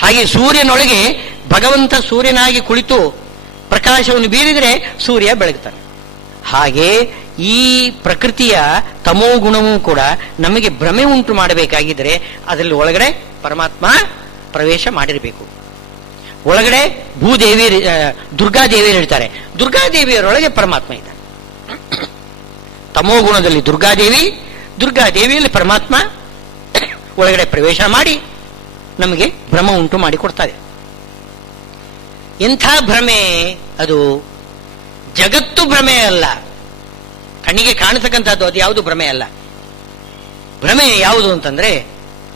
ಹಾಗೆ ಸೂರ್ಯನೊಳಗೆ ಭಗವಂತ ಸೂರ್ಯನಾಗಿ ಕುಳಿತು ಪ್ರಕಾಶವನ್ನು ಬೀರಿದರೆ ಸೂರ್ಯ ಬೆಳಗ್ತಾನೆ. ಹಾಗೆ ಈ ಪ್ರಕೃತಿಯ ತಮೋ ಗುಣವೂ ಕೂಡ ನಮಗೆ ಭ್ರಮೆ ಉಂಟು ಮಾಡಬೇಕಾಗಿದ್ದರೆ ಅದರಲ್ಲಿ ಒಳಗಡೆ ಪರಮಾತ್ಮ ಪ್ರವೇಶ ಮಾಡಿರಬೇಕು. ಒಳಗಡೆ ಭೂದೇವಿ ದುರ್ಗಾದೇವಿಯರು ಇರ್ತಾರೆ, ದುರ್ಗಾದೇವಿಯರೊಳಗೆ ಪರಮಾತ್ಮ ಇದ್ದಾನೆ. ತಮೋ ಗುಣದಲ್ಲಿ ದುರ್ಗಾದೇವಿಯಲ್ಲಿ ಪರಮಾತ್ಮ ಒಳಗಡೆ ಪ್ರವೇಶ ಮಾಡಿ ನಮಗೆ ಭ್ರಮ ಉಂಟು ಮಾಡಿಕೊಡ್ತಾರೆ. ಎಂಥ ಭ್ರಮೆ ಅದು! ಜಗತ್ತು ಭ್ರಮೆ ಅಲ್ಲ, ಕಣ್ಣಿಗೆ ಕಾಣತಕ್ಕಂಥದ್ದು ಅದು ಯಾವುದು ಭ್ರಮೆ ಅಲ್ಲ. ಭ್ರಮೆ ಯಾವುದು ಅಂತಂದ್ರೆ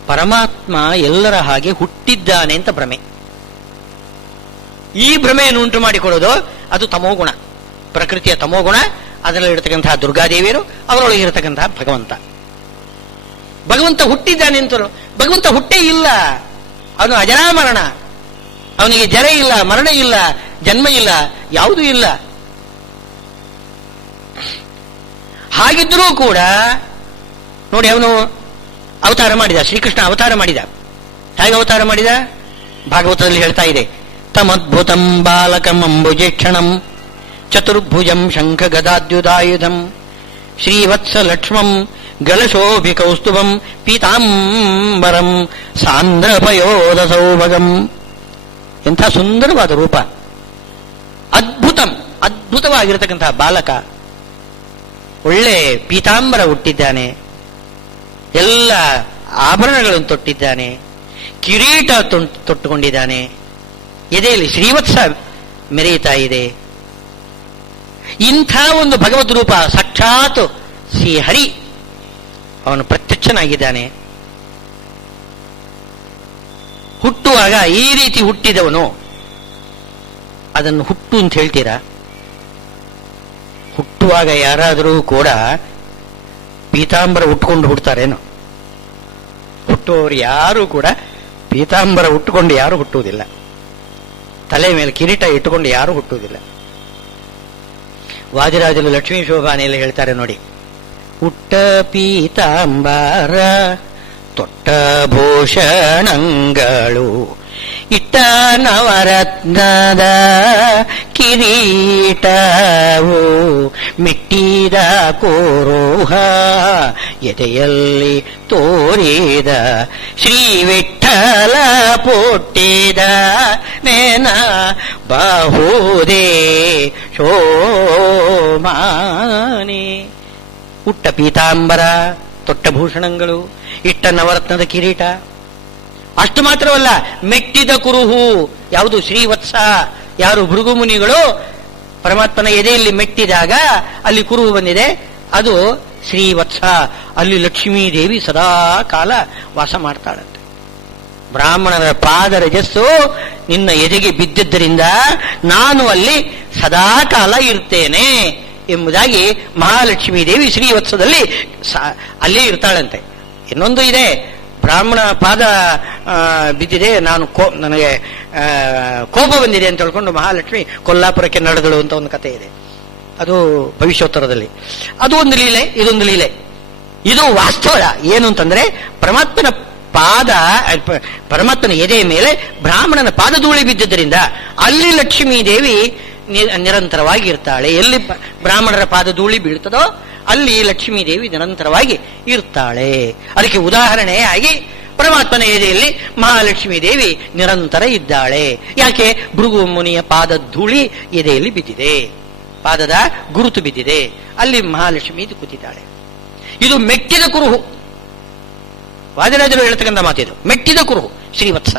ಪರಮಾತ್ಮ ಎಲ್ಲರ ಹಾಗೆ ಹುಟ್ಟಿದ್ದಾನೆ ಅಂತ ಭ್ರಮೆ. ಈ ಭ್ರಮೆಯನ್ನು ಉಂಟು ಮಾಡಿಕೊಡೋದು ಅದು ತಮೋಗುಣ, ಪ್ರಕೃತಿಯ ತಮೋಗುಣ. ಅದರಲ್ಲಿರತಕ್ಕಂತಹ ದುರ್ಗಾದೇವಿಯರು, ಅವರೊಳಗೆ ಇರತಕ್ಕಂತಹ ಭಗವಂತ ಹುಟ್ಟಿದ್ದಾನೆ ಅಂತಲೂ. ಭಗವಂತ ಹುಟ್ಟೇ ಇಲ್ಲ, ಅವನು ಅಜರಾಮರಣ, ಅವನಿಗೆ ಜರ ಇಲ್ಲ, ಮರಣ ಇಲ್ಲ, ಜನ್ಮ ಇಲ್ಲ, ಯಾವುದೂ ಇಲ್ಲ. ಹಾಗಿದ್ರೂ ಕೂಡ ನೋಡಿ, ಅವನು ಅವತಾರ ಮಾಡಿದ, ಶ್ರೀಕೃಷ್ಣ ಅವತಾರ ಮಾಡಿದ. ಹೇಗೆ ಅವತಾರ ಮಾಡಿದ? ಭಾಗವತದಲ್ಲಿ ಹೇಳ್ತಾ ಇದೆ, ತಮದ್ಭುತಂ ಬಾಲಕಂ ಅಂಬುಜೇಕ್ಷಣಂ ಚತುರ್ಭುಜಂ ಶಂಖ ಗದಾದ್ಯುಧಾಯುಧಂ ಶ್ರೀವತ್ಸ ಲಕ್ಷ್ಮಂ ಗಲಶೋಭಿ ಕೌಸ್ತುಭಂ ಪೀತಾಂಬರಂ ಸಾಂದ್ರಪಯೋಧ ಸೌಭಗಂ. ಎಂಥ ಸುಂದರವಾದ ರೂಪ! ಅದ್ಭುತವಾಗಿರತಕ್ಕಂತಹ ಬಾಲಕ, ಒಳ್ಳೆ ಪೀತಾಂಬರ ಹುಟ್ಟಿದ್ದಾನೆ, ಎಲ್ಲ ಆಭರಣಗಳನ್ನು ತೊಟ್ಟಿದ್ದಾನೆ, ಕಿರೀಟ ತೊಟ್ಟುಕೊಂಡಿದ್ದಾನೆ, ಎದೆಯಲ್ಲಿ ಶ್ರೀವತ್ಸ ಮೆರೆಯುತ್ತಾ ಇದೆ. ಇಂಥ ಒಂದು ಭಗವದ್ ರೂಪ ಸಾಕ್ಷಾತ್ ಶ್ರೀಹರಿ ಅವನು ಪ್ರತ್ಯಕ್ಷನಾಗಿದ್ದಾನೆ. ಹುಟ್ಟುವಾಗ ಈ ರೀತಿ ಹುಟ್ಟಿದವನು ಅದನ್ನು ಹುಟ್ಟು ಅಂತ ಹೇಳ್ತೀರಾ? ಹುಟ್ಟುವಾಗ ಯಾರಾದರೂ ಕೂಡ ಪೀತಾಂಬರ ಉಟ್ಕೊಂಡು ಹುಡ್ತಾರೇನು? ಹುಟ್ಟುವವರು ಯಾರೂ ಕೂಡ ಪೀತಾಂಬರ ಉಟ್ಟುಕೊಂಡು ಯಾರು ಹುಟ್ಟುವುದಿಲ್ಲ, ತಲೆ ಮೇಲೆ ಕಿರೀಟ ಇಟ್ಟುಕೊಂಡು ಯಾರು ಹುಟ್ಟುವುದಿಲ್ಲ. ವಾದಿರಾಜರು ಲಕ್ಷ್ಮೀ ಶೋಭಾನೆಯಲ್ಲಿ ಹೇಳ್ತಾರೆ ನೋಡಿ, ಉಟ್ಟ ಪೀತಾಂಬರ ತೊಟ್ಟ ಭೂಷಣಗಳು ಇಟ್ಟ ನವರತ್ನದ ಕಿರೀಟವು ಮೆಟ್ಟಿದ ಕೋರೋಹ ಎದೆಯಲ್ಲಿ ತೋರಿದ ಶ್ರೀ ವಿಠ್ಠಲ ಪುಟ್ಟಿದ ನೇನ ಬಹುದೇ ಶೋಮಾನಿ. ಉಟ್ಟ ಪೀತಾಂಬರ, ತೊಟ್ಟ ಭೂಷಣಗಳು, ಇಟ್ಟ ನವರತ್ನದ ಕಿರೀಟ. ಅಷ್ಟು ಮಾತ್ರವಲ್ಲ, ಮೆಟ್ಟಿದ ಕುರುಹು. ಯಾವುದು? ಶ್ರೀವತ್ಸ. ಯಾರು? ಭೃಗು ಮುನಿಗಳು ಪರಮಾತ್ಮನ ಎದೆಯಲ್ಲಿ ಮೆಟ್ಟಿದಾಗ ಅಲ್ಲಿ ಕುರುಹು ಬಂದಿದೆ, ಅದು ಶ್ರೀವತ್ಸ. ಅಲ್ಲಿ ಲಕ್ಷ್ಮೀದೇವಿ ಸದಾ ಕಾಲ ವಾಸ ಮಾಡ್ತಾಳಂತೆ. ಬ್ರಾಹ್ಮಣರ ಪಾದ ರಜಸ್ಸು ನಿನ್ನ ಎದೆಗೆ ಬಿದ್ದಿದ್ದರಿಂದ ನಾನು ಅಲ್ಲಿ ಸದಾ ಕಾಲ ಇರ್ತೇನೆ ಎಂಬುದಾಗಿ ಮಹಾಲಕ್ಷ್ಮೀ ದೇವಿ ಶ್ರೀವತ್ಸದಲ್ಲಿ ಅಲ್ಲೇ ಇರ್ತಾಳಂತೆ. ಇನ್ನೊಂದು ಇದೆ, ಬ್ರಾಹ್ಮಣ ಪಾದ ಬಿದ್ದಿದೆ, ನನಗೆ ಕೋಪ ಬಂದಿದೆ ಅಂತ ಹೇಳ್ಕೊಂಡು ಮಹಾಲಕ್ಷ್ಮಿ ಕೊಲ್ಲಾಪುರಕ್ಕೆ ನಡೆದಳು ಅಂತ ಒಂದು ಕಥೆ ಇದೆ. ಅದು ಭವಿಷ್ಯೋತ್ತರದಲ್ಲಿ. ಅದು ಒಂದು ಲೀಲೆ, ಇದೊಂದು ಲೀಲೆ. ಇದು ವಾಸ್ತವ. ಏನು ಅಂತಂದ್ರೆ ಪರಮಾತ್ಮನ ಎದೆಯ ಮೇಲೆ ಬ್ರಾಹ್ಮಣನ ಪಾದಧೂಳಿ ಬಿದ್ದಿದ್ದರಿಂದ ಅಲ್ಲಿ ಲಕ್ಷ್ಮೀ ದೇವಿ ನಿರಂತರವಾಗಿ ಇರ್ತಾಳೆ. ಎಲ್ಲಿ ಬ್ರಾಹ್ಮಣರ ಪಾದಧೂಳಿ ಬೀಳ್ತದೋ ಅಲ್ಲಿ ಲಕ್ಷ್ಮೀ ದೇವಿ ನಿರಂತರವಾಗಿ ಇರ್ತಾಳೆ. ಅದಕ್ಕೆ ಉದಾಹರಣೆಯಾಗಿ ಪರಮಾತ್ಮನ ಎದೆಯಲ್ಲಿ ಮಹಾಲಕ್ಷ್ಮೀ ದೇವಿ ನಿರಂತರ ಇದ್ದಾಳೆ. ಯಾಕೆ? ಭೃಗು ಮುನಿಯ ಪಾದ ಧೂಳಿ ಎದೆಯಲ್ಲಿ ಬಿದ್ದಿದೆ, ಪಾದದ ಗುರುತು ಬಿದ್ದಿದೆ, ಅಲ್ಲಿ ಮಹಾಲಕ್ಷ್ಮಿ ಕೂತಿದ್ದಾಳೆ. ಇದು ಮೆಟ್ಟಿದ ಕುರುಹು. ವಾದಿರಾಜರು ಹೇಳ್ತಕ್ಕಂಥ ಮಾತಿದು, ಮೆಟ್ಟಿದ ಕುರುಹು ಶ್ರೀವತ್ಸ.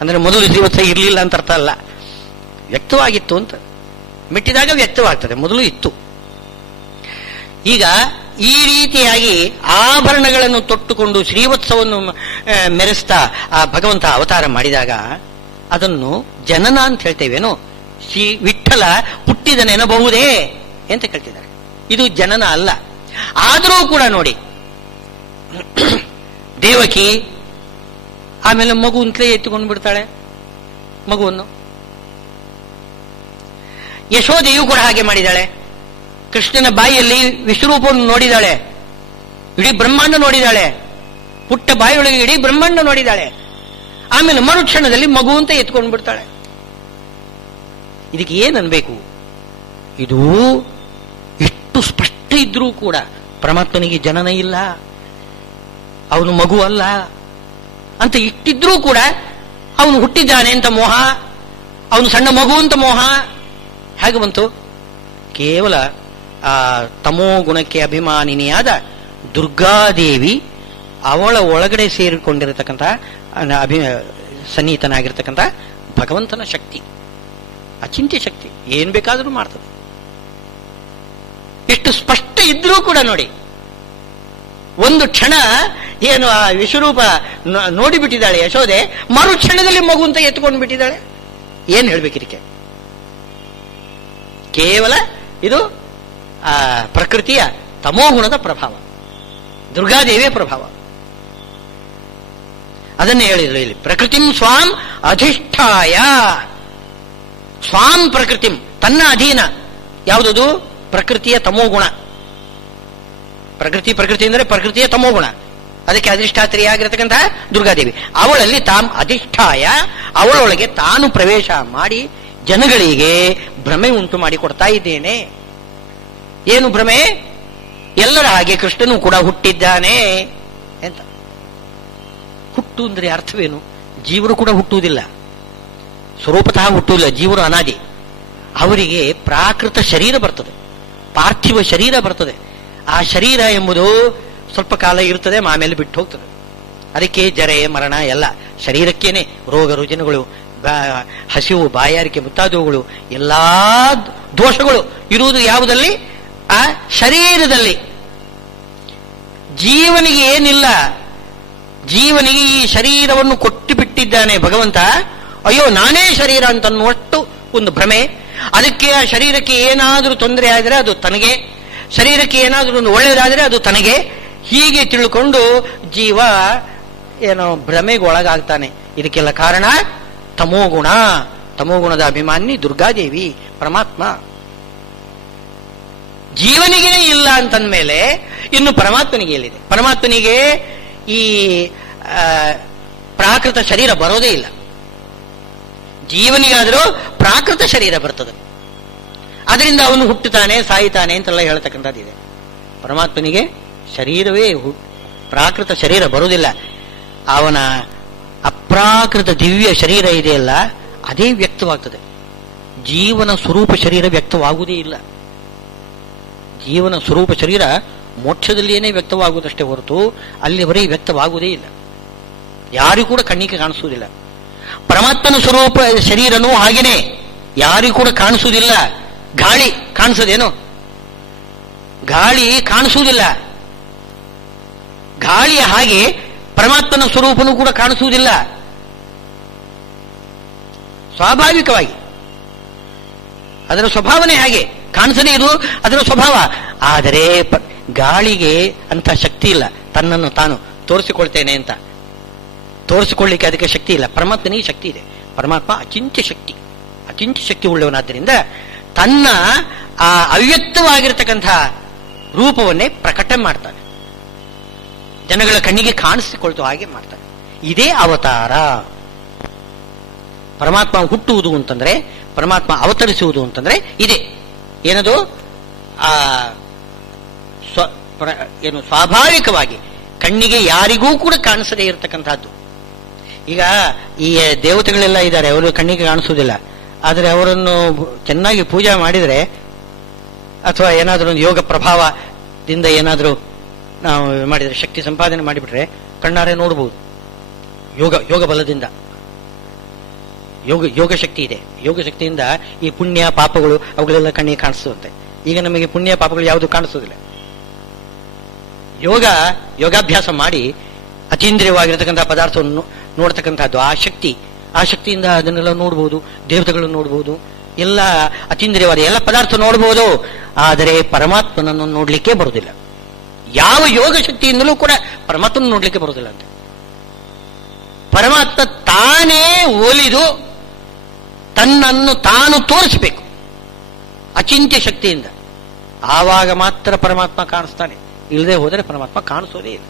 ಅಂದ್ರೆ ಮೊದಲು ಶ್ರೀವತ್ಸ ಇರಲಿಲ್ಲ ಅಂತ ಅರ್ಥ ಅಲ್ಲ, ವ್ಯಕ್ತವಾಗಿತ್ತು ಅಂತ. ಮೆಟ್ಟಿದಾಗ ವ್ಯಕ್ತವಾಗ್ತದೆ, ಮೊದಲು ಇತ್ತು. ಈಗ ಈ ರೀತಿಯಾಗಿ ಆಭರಣಗಳನ್ನು ತೊಟ್ಟುಕೊಂಡು ಶ್ರೀವತ್ಸವನ್ನು ಮೆರೆಸ್ತಾ ಆ ಭಗವಂತ ಅವತಾರ ಮಾಡಿದಾಗ ಅದನ್ನು ಜನನ ಅಂತ ಹೇಳ್ತೇವೇನೋ, ಶ್ರೀ ವಿಠ್ಠಲ ಹುಟ್ಟಿದನೆನ್ನಬಹುದೇ ಅಂತ ಕೇಳ್ತಿದ್ದಾರೆ. ಇದು ಜನನ ಅಲ್ಲ. ಆದರೂ ಕೂಡ ನೋಡಿ, ದೇವಕಿ ಆಮೇಲೆ ಮಗುವಿನ ಕೈ ಎತ್ತುಕೊಂಡು ಬಿಡ್ತಾಳೆ. ಮಗುವನ್ನು ಯಶೋದೆಯೂ ಕೂಡ ಹಾಗೆ ಮಾಡಿದಾಳೆ. ಕೃಷ್ಣನ ಬಾಯಿಯಲ್ಲಿ ವಿಶ್ವರೂಪವನ್ನು ನೋಡಿದಾಳೆ, ಇಡೀ ಬ್ರಹ್ಮಾಂಡ ನೋಡಿದಾಳೆ. ಪುಟ್ಟ ಬಾಯಿಯೊಳಗೆ ಇಡೀ ಬ್ರಹ್ಮಾಂಡ ನೋಡಿದಾಳೆ. ಆಮೇಲೆ ಮರುಕ್ಷಣದಲ್ಲಿ ಮಗು ಅಂತ ಎತ್ಕೊಂಡು ಬಿಡ್ತಾಳೆ. ಇದಕ್ಕೆ ಏನ್ ಅನ್ಬೇಕು? ಇದು ಇಷ್ಟು ಸ್ಪಷ್ಟ ಇದ್ರೂ ಕೂಡ ಪರಮಾತ್ಮನಿಗೆ ಜನನ ಇಲ್ಲ, ಅವನು ಮಗು ಅಲ್ಲ ಅಂತ ಇಟ್ಟಿದ್ರೂ ಕೂಡ ಅವನು ಹುಟ್ಟಿದ್ದಾನೆ ಅಂತ ಮೋಹ, ಅವನು ಸಣ್ಣ ಮಗು ಅಂತ ಮೋಹ ಹೇಗೆ ಬಂತು? ಕೇವಲ ಆ ತಮೋ ಗುಣಕ್ಕೆ ಅಭಿಮಾನಿನಿಯಾದ ದುರ್ಗಾದೇವಿ ಅವಳ ಒಳಗಡೆ ಸೇರಿಕೊಂಡಿರತಕ್ಕಂಥ ಸನ್ನಿಹಿತನಾಗಿರ್ತಕ್ಕಂಥ ಭಗವಂತನ ಶಕ್ತಿ, ಅಚಿಂತ್ಯ ಶಕ್ತಿ, ಏನ್ ಬೇಕಾದರೂ ಮಾಡ್ತದೆ. ಎಷ್ಟು ಸ್ಪಷ್ಟ ಇದ್ರೂ ಕೂಡ ನೋಡಿ, ಒಂದು ಕ್ಷಣ ಏನು ಆ ವಿಶ್ವರೂಪ ನೋಡಿಬಿಟ್ಟಿದ್ದಾಳೆ ಯಶೋದೆ, ಮರು ಕ್ಷಣದಲ್ಲಿ ಮಗು ಅಂತ ಎತ್ಕೊಂಡು ಬಿಟ್ಟಿದ್ದಾಳೆ. ಏನ್ ಹೇಳ್ಬೇಕಿದಕ್ಕೆ? ಕೇವಲ ಇದು ಆ ಪ್ರಕೃತಿಯ ತಮೋಗುಣದ ಪ್ರಭಾವ, ದುರ್ಗಾದೇವಿಯ ಪ್ರಭಾವ. ಅದನ್ನೇ ಹೇಳಿದ್ರು ಇಲ್ಲಿ, ಪ್ರಕೃತಿಂ ಸ್ವಾಂ ಅಧಿಷ್ಠಾಯ. ಸ್ವಾಂ ಪ್ರಕೃತಿಂ, ತನ್ನ ಅಧೀನ. ಯಾವುದದು? ಪ್ರಕೃತಿಯ ತಮೋಗುಣ. ಪ್ರಕೃತಿ ಅಂದರೆ ಪ್ರಕೃತಿಯ ತಮೋಗುಣ, ಅದಕ್ಕೆ ಅಧಿಷ್ಠಾತ್ರಿಯಾಗಿರತಕ್ಕಂಥ ದುರ್ಗಾದೇವಿ. ಅವಳಲ್ಲಿ ತಾಂ ಅಧಿಷ್ಠಾಯ, ಅವಳೊಳಗೆ ತಾನು ಪ್ರವೇಶ ಮಾಡಿ ಜನಗಳಿಗೆ ಭ್ರಮೆ ಉಂಟು ಮಾಡಿ ಕೊಡ್ತಾ ಇದ್ದೇನೆ. ಏನು ಭ್ರಮೆ? ಎಲ್ಲರ ಹಾಗೆ ಕೃಷ್ಣನು ಕೂಡ ಹುಟ್ಟಿದ್ದಾನೆ ಅಂತ. ಹುಟ್ಟು ಅಂದ್ರೆ ಅರ್ಥವೇನು? ಜೀವರು ಕೂಡ ಹುಟ್ಟುವುದಿಲ್ಲ, ಸ್ವರೂಪತಃ ಹುಟ್ಟುವುದಿಲ್ಲ. ಜೀವರು ಅನಾದಿ. ಅವರಿಗೆ ಪ್ರಾಕೃತ ಶರೀರ ಬರ್ತದೆ, ಪಾರ್ಥಿವ ಶರೀರ ಬರ್ತದೆ. ಆ ಶರೀರ ಎಂಬುದು ಸ್ವಲ್ಪ ಕಾಲ ಇರ್ತದೆ, ಆಮೇಲೆ ಬಿಟ್ಟು ಹೋಗ್ತದೆ. ಅದಕ್ಕೆ ಜರೆ ಮರಣ ಎಲ್ಲ ಶರೀರಕ್ಕೇನೆ. ರೋಗ ರುಜಿನಗಳು, ಹಸಿವು, ಬಾಯಾರಿಕೆ ಮುಂತಾದವುಗಳು, ಎಲ್ಲಾ ದೋಷಗಳು ಇರುವುದು ಯಾವುದಲ್ಲಿ? ಆ ಶರೀರದಲ್ಲಿ. ಜೀವನಿಗೆ ಏನಿಲ್ಲ. ಜೀವನಿಗೆ ಈ ಶರೀರವನ್ನು ಕೊಟ್ಟು ಬಿಟ್ಟಿದ್ದಾನೆ ಭಗವಂತ. ಅಯ್ಯೋ ನಾನೇ ಶರೀರ ಅಂತನ್ನುವಷ್ಟು ಒಂದು ಭ್ರಮೆ. ಅದಕ್ಕೆ ಆ ಶರೀರಕ್ಕೆ ಏನಾದರೂ ತೊಂದರೆ ಆದರೆ ಅದು ತನಗೆ, ಶರೀರಕ್ಕೆ ಏನಾದರೂ ಒಂದು ಒಳ್ಳೆಯದಾದರೆ ಅದು ತನಗೆ. ಹೀಗೆ ತಿಳ್ಕೊಂಡು ಜೀವ ಏನೋ ಭ್ರಮೆಗೆ ಒಳಗಾಗ್ತಾನೆ. ಇದಕ್ಕೆಲ್ಲ ಕಾರಣ ತಮೋಗುಣ. ತಮೋಗುಣದ ಅಭಿಮಾನಿ ದುರ್ಗಾದೇವಿ, ಪರಮಾತ್ಮ. ಜೀವನಿಗೆ ಇಲ್ಲ ಅಂತಂದ್ಮೇಲೆ ಇನ್ನು ಪರಮಾತ್ಮನಿಗೆ ಎಲ್ಲಿದೆ? ಪರಮಾತ್ಮನಿಗೆ ಈ ಪ್ರಾಕೃತ ಶರೀರ ಬರೋದೇ ಇಲ್ಲ. ಜೀವನಿಗಾದರೂ ಪ್ರಾಕೃತ ಶರೀರ ಬರ್ತದೆ, ಅದರಿಂದ ಅವನು ಹುಟ್ಟುತ್ತಾನೆ, ಸಾಯ್ತಾನೆ ಅಂತೆಲ್ಲ ಹೇಳ್ತಕ್ಕಂಥದ್ದಿದೆ. ಪರಮಾತ್ಮನಿಗೆ ಶರೀರವೇ ಪ್ರಾಕೃತ ಶರೀರ ಬರುವುದಿಲ್ಲ. ಅವನ ಅಪ್ರಾಕೃತ ದಿವ್ಯ ಶರೀರ ಇದೆಯಲ್ಲ, ಅದೇ ವ್ಯಕ್ತವಾಗ್ತದೆ. ಜೀವನ ಸ್ವರೂಪ ಶರೀರ ವ್ಯಕ್ತವಾಗುವುದೇ ಇಲ್ಲ. ಜೀವನ ಸ್ವರೂಪ ಶರೀರ ಮೋಕ್ಷದಲ್ಲಿಯೇ ವ್ಯಕ್ತವಾಗುವುದಷ್ಟೇ ಹೊರತು ಅಲ್ಲಿವರೆಗೆ ವ್ಯಕ್ತವಾಗುವುದೇ ಇಲ್ಲ. ಯಾರಿಗೂ ಕೂಡ ಕಣ್ಣಿಗೆ ಕಾಣಿಸುವುದಿಲ್ಲ. ಪರಮಾತ್ಮನ ಸ್ವರೂಪ ಶರೀರನೂ ಹಾಗೇನೆ, ಯಾರಿಗೂ ಕೂಡ ಕಾಣಿಸುವುದಿಲ್ಲ. ಗಾಳಿ ಕಾಣಿಸೋದೇನು? ಗಾಳಿ ಕಾಣಿಸುವುದಿಲ್ಲ. ಗಾಳಿಯ ಹಾಗೆ ಪರಮಾತ್ಮನ ಸ್ವರೂಪನೂ ಕೂಡ ಕಾಣಿಸುವುದಿಲ್ಲ ಸ್ವಾಭಾವಿಕವಾಗಿ. ಅದರ ಸ್ವಭಾವನೆ ಹಾಗೆ, ಕಾಣಿಸದೇ ಇದು ಅದರ ಸ್ವಭಾವ. ಆದರೆ ಗಾಳಿಗೆ ಅಂತ ಶಕ್ತಿ ಇಲ್ಲ, ತನ್ನನ್ನು ತಾನು ತೋರಿಸಿಕೊಳ್ತೇನೆ ಅಂತ ತೋರಿಸಿಕೊಳ್ಳಿಕ್ಕೆ ಅದಕ್ಕೆ ಶಕ್ತಿ ಇಲ್ಲ. ಪರಮಾತ್ಮನಿಗೆ ಶಕ್ತಿ ಇದೆ. ಪರಮಾತ್ಮ ಅಚಿಂತ್ಯ ಶಕ್ತಿ, ಅಚಿಂತ್ಯ ಶಕ್ತಿ ಉಳ್ಳವನಾದ್ದರಿಂದ ತನ್ನ ಆ ಅವ್ಯಕ್ತವಾಗಿರತಕ್ಕಂಥ ರೂಪವನ್ನೇ ಪ್ರಕಟ ಮಾಡ್ತಾನೆ, ಜನಗಳ ಕಣ್ಣಿಗೆ ಕಾಣಿಸಿಕೊಳ್ತು ಹಾಗೆ ಮಾಡ್ತಾನೆ. ಇದೇ ಅವತಾರ. ಪರಮಾತ್ಮ ಹುಟ್ಟುವುದು ಅಂತಂದ್ರೆ, ಪರಮಾತ್ಮ ಅವತರಿಸುವುದು ಅಂತಂದ್ರೆ ಇದೆ. ಏನದು? ಆ ಏನು ಸ್ವಾಭಾವಿಕವಾಗಿ ಕಣ್ಣಿಗೆ ಯಾರಿಗೂ ಕೂಡ ಕಾಣಿಸದೇ ಇರತಕ್ಕಂಥದ್ದು. ಈಗ ಈ ದೇವತೆಗಳೆಲ್ಲ ಇದ್ದಾರೆ, ಅವರು ಕಣ್ಣಿಗೆ ಕಾಣಿಸುವುದಿಲ್ಲ. ಆದರೆ ಅವರನ್ನು ಚೆನ್ನಾಗಿ ಪೂಜೆ ಮಾಡಿದರೆ ಅಥವಾ ಏನಾದರೂ ಒಂದು ಯೋಗ ಪ್ರಭಾವದಿಂದ ಏನಾದರೂ ನಾವು ಮಾಡಿದರೆ, ಶಕ್ತಿ ಸಂಪಾದನೆ ಮಾಡಿಬಿಟ್ರೆ ಕಣ್ಣಾರೆ ನೋಡಬಹುದು. ಯೋಗ ಬಲದಿಂದ, ಯೋಗ ಶಕ್ತಿ ಇದೆ. ಯೋಗ ಶಕ್ತಿಯಿಂದ ಈ ಪುಣ್ಯ ಪಾಪಗಳು ಅವುಗಳೆಲ್ಲ ಕಣ್ಣಿಗೆ ಕಾಣಿಸುತ್ತೆ. ಈಗ ನಮಗೆ ಪುಣ್ಯ ಪಾಪಗಳು ಯಾವುದು ಕಾಣಿಸೋದಿಲ್ಲ. ಯೋಗಾಭ್ಯಾಸ ಮಾಡಿ ಅತೀಂದ್ರಿಯವಾಗಿರತಕ್ಕಂಥ ಪದಾರ್ಥವನ್ನು ನೋಡ್ತಕ್ಕಂಥದ್ದು ಆ ಶಕ್ತಿಯಿಂದ ಅದನ್ನೆಲ್ಲ ನೋಡ್ಬೋದು, ದೇವತೆಗಳನ್ನು ನೋಡ್ಬೋದು, ಎಲ್ಲ ಅತೀಂದ್ರಿಯವಾದ ಎಲ್ಲ ಪದಾರ್ಥ ನೋಡ್ಬೋದು. ಆದರೆ ಪರಮಾತ್ಮನನ್ನು ನೋಡ್ಲಿಕ್ಕೆ ಬರುವುದಿಲ್ಲ. ಯಾವ ಯೋಗ ಶಕ್ತಿಯಿಂದಲೂ ಕೂಡ ಪರಮಾತ್ಮನ ನೋಡ್ಲಿಕ್ಕೆ ಬರುವುದಿಲ್ಲ ಅಂತ. ಪರಮಾತ್ಮ ತಾನೇ ಒಲಿದು ತನ್ನನ್ನು ತಾನು ತೋರಿಸಬೇಕು ಅಚಿಂತ್ಯ ಶಕ್ತಿಯಿಂದ. ಆವಾಗ ಮಾತ್ರ ಪರಮಾತ್ಮ ಕಾಣಿಸ್ತಾನೆ. ಇಲ್ಲದೆ ಹೋದರೆ ಪರಮಾತ್ಮ ಕಾಣಿಸೋದೇ ಇಲ್ಲ.